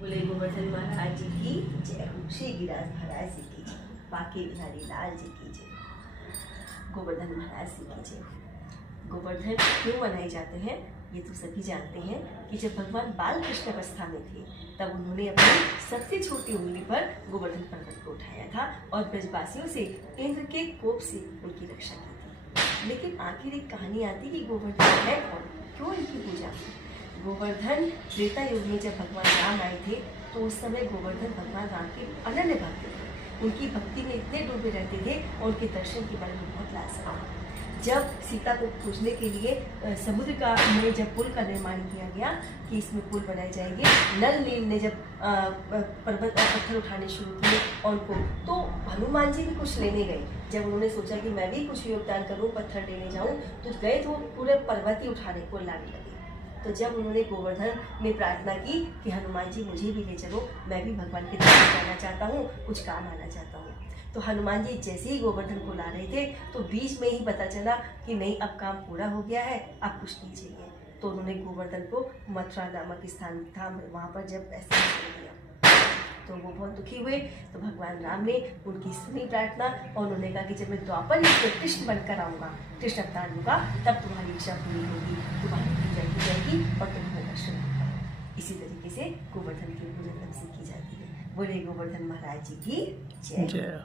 बोले गोवर्धन महाराज जी की जय हो। श्री गिरिराज महाराज जी की जय। बांके बिहारी लाल जी की जय। गोवर्धन महाराज जी की जय। गोवर्धन क्यों मनाए जाते हैं ये तो सभी जानते हैं कि जब भगवान बाल कृष्ण अवस्था में थे तब उन्होंने अपनी सबसे छोटी उंगली पर गोवर्धन पर्वत को उठाया था और ब्रजवासियों से इंद्र के कोप से उनकी रक्षा की थी। लेकिन आखिर एक कहानी आती कि गोवर्धन है कौन, क्यों इनकी पूजा। गोवर्धन त्रेता युग में जब भगवान राम आए थे तो उस समय गोवर्धन भगवान राम के अनन्य भक्त थे। उनकी भक्ति में इतने डूबे रहते थे और उनके दर्शन के बारे में बहुत लालसा था। जब सीता को खोजने के लिए समुद्र का में जब पुल का निर्माण किया गया कि इसमें पुल बनाए जाएंगे, नल नील ने जब पर्वत और पत्थर उठाने शुरू किए और उनको तो हनुमान जी भी कुछ लेने गए। जब उन्होंने सोचा कि मैं भी कुछ योगदान करूं, पत्थर लेने जाऊं, तो गए तो पूरे पर्वत ही उठाने को लाने लगे। तो जब उन्होंने गोवर्धन ने प्रार्थना की कि हनुमान जी मुझे भी ले चलो, मैं भी भगवान के दर्शन करना चाहता हूँ, कुछ काम आना चाहता हूँ। तो हनुमान जी जैसे ही गोवर्धन को ला रहे थे तो बीच में ही पता चला कि नहीं, अब काम पूरा हो गया है, अब कुछ नहीं चाहिए। तो उन्होंने गोवर्धन को मथुरा नामक स्थान था वहाँ पर जब ऐसे छोड़ दिया तो वो बहुत दुखी हुए। तो भगवान राम ने उनकी सुनी प्रार्थना और उन्होंने कहा कि जब मैं द्वापर युग में कृष्ण बनकर आऊँगा, कृष्ण अवतार लूँगा, तब तुम्हारी इच्छा पूरी होगी, तुम्हारी पूजा की जाएगी और तुम्हारा दर्शन होगा। इसी तरीके से गोवर्धन की पूजा तब से की जाती है। बोले गोवर्धन महाराज जी की जय।